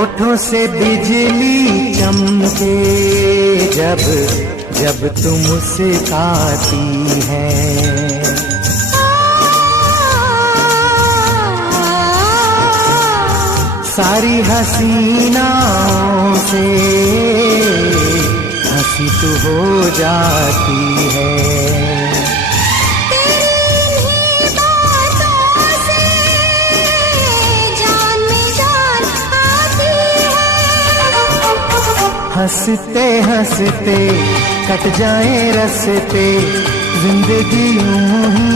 होठों से बिजली चमके जब जब तुम मुस्कुराती है। सारी हसीनाओं से हंसी तू हो जाती है। हंसते हंसते कट जाए रस्ते, जिंदगी यूं ही